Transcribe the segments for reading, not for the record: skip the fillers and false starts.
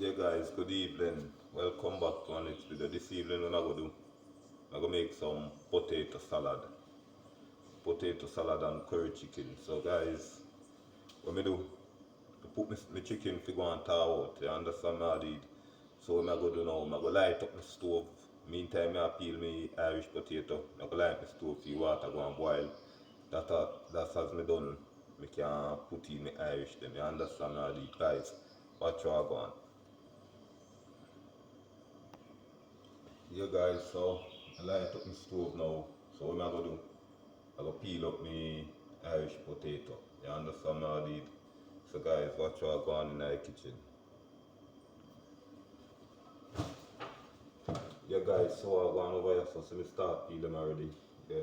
Yeah guys, good evening. Welcome back to our next video. This evening what I'm gonna make some potato salad. Potato salad and curry chicken. So guys, what me do? I put my chicken fi go and thaw out. You understand me I did? So what I go do now, I go light up my stove. Meantime I peel me Irish potato. I go light my stove fi water go and boil. That's as me done. Me can put in my Irish them. You understand me I did? Guys, watch how I go on. Yeah guys, so I light up my stove now. So what I go do? I go peel up my Irish potato. You understand how I did? So guys, watch how I go on in the kitchen. Yeah guys, so I go on over here, so me start peel them already. Yeah.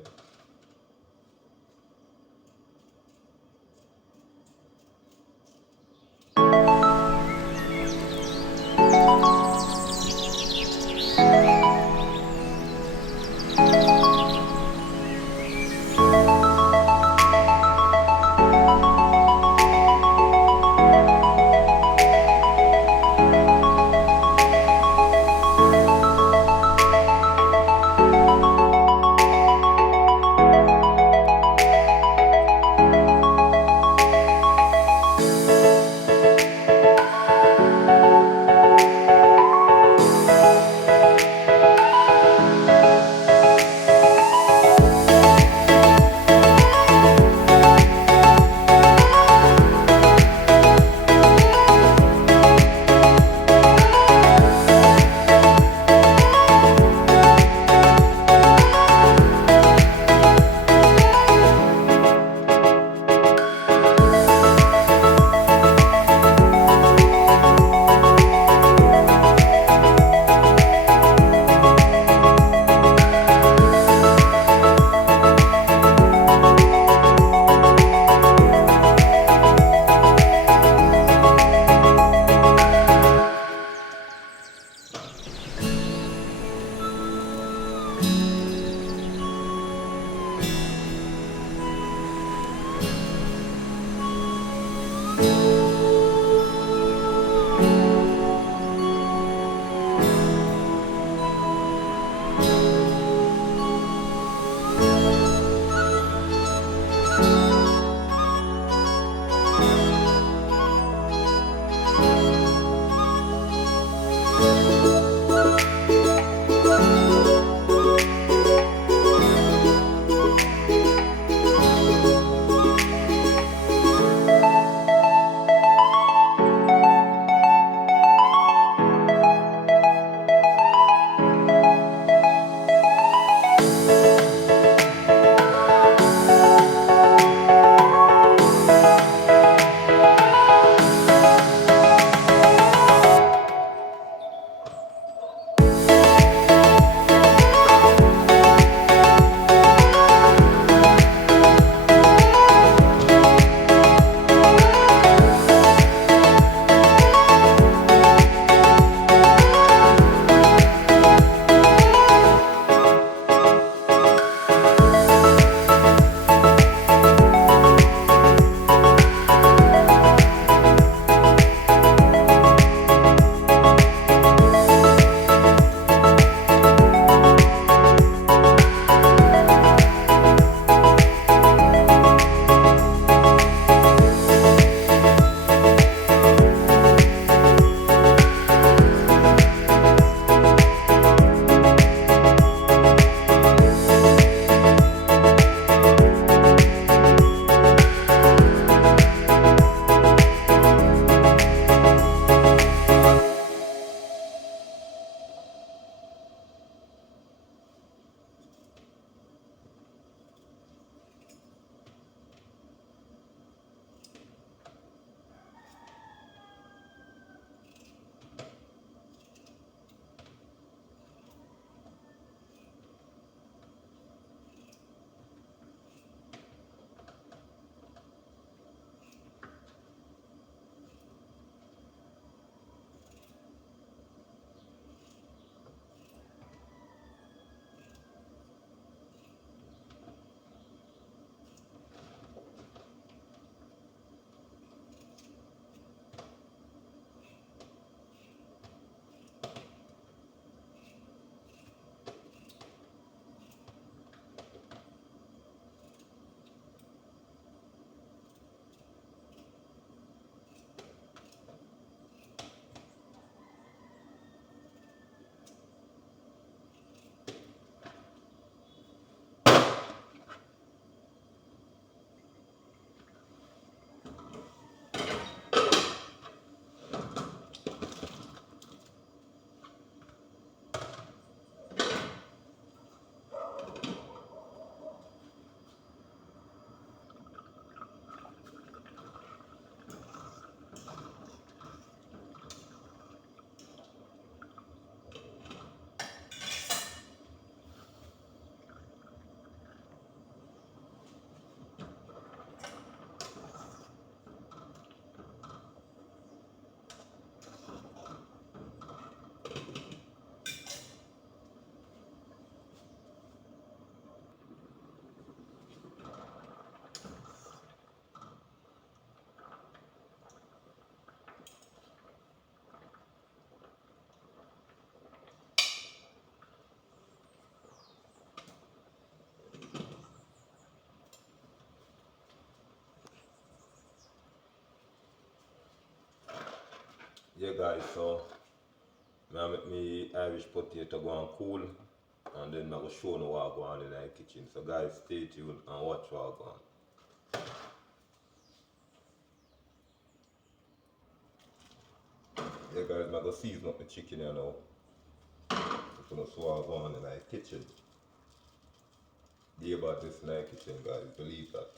Yeah guys, so I make me Irish potato go and cool and then I go show you what I go on in the kitchen. So guys stay tuned and watch what I go on. Yeah guys, I go season up the chicken here now. So you know so what I go on in the kitchen. Yeah about this in the kitchen guys, believe that.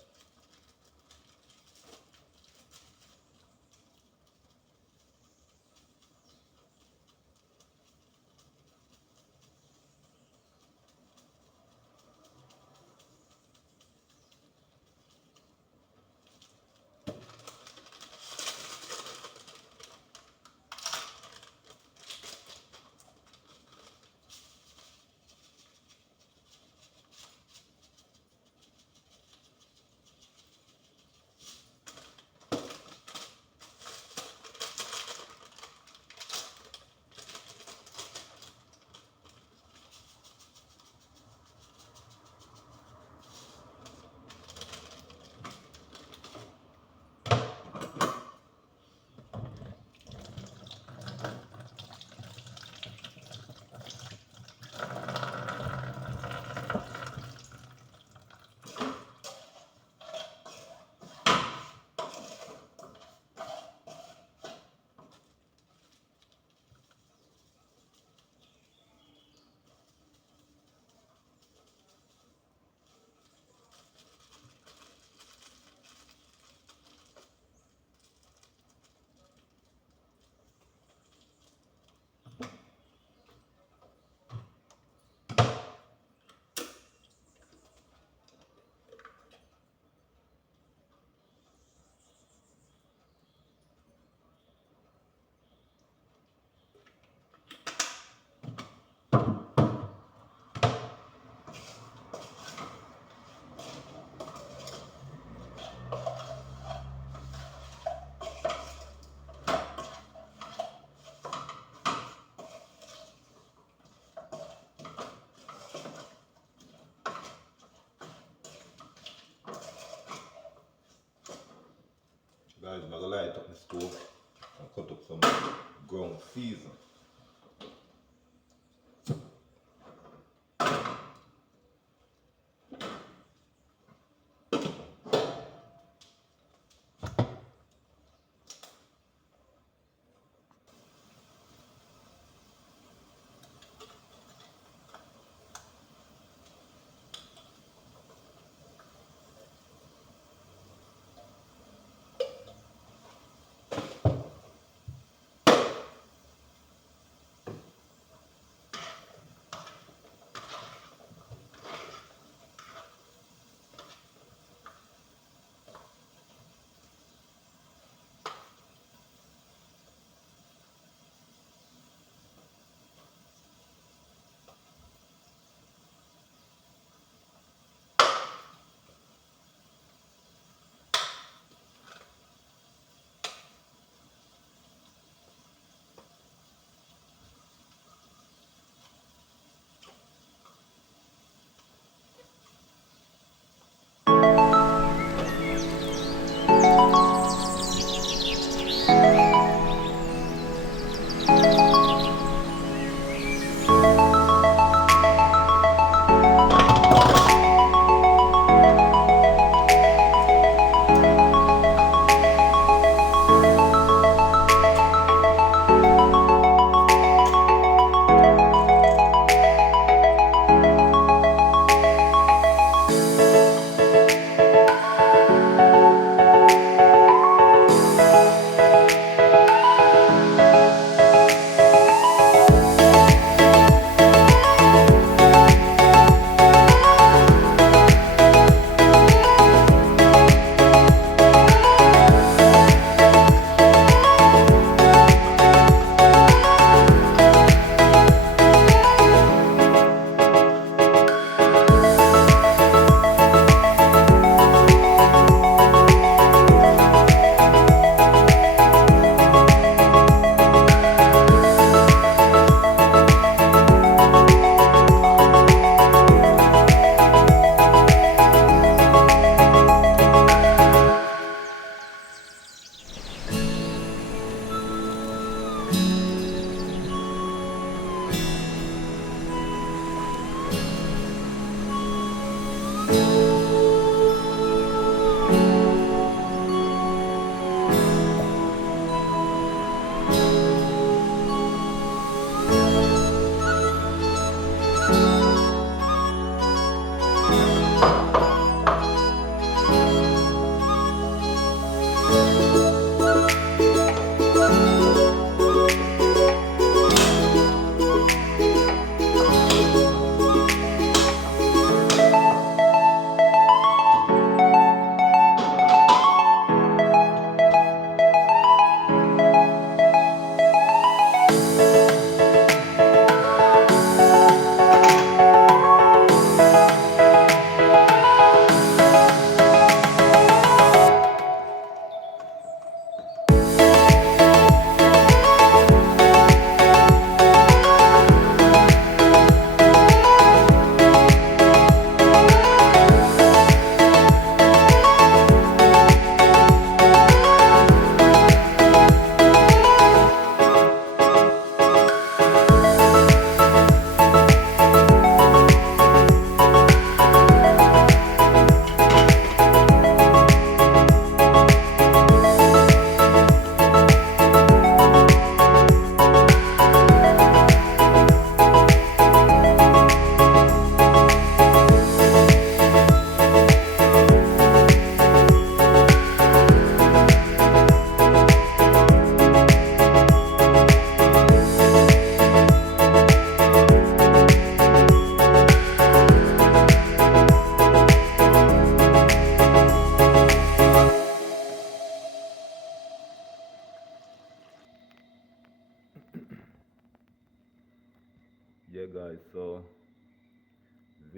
Guys, I'm gonna light up the stove and cut up some ground season.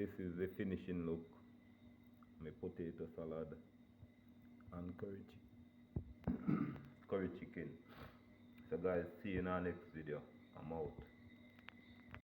this is the finishing look. My potato salad and curry chicken. So guys, see you in our next video. I'm out.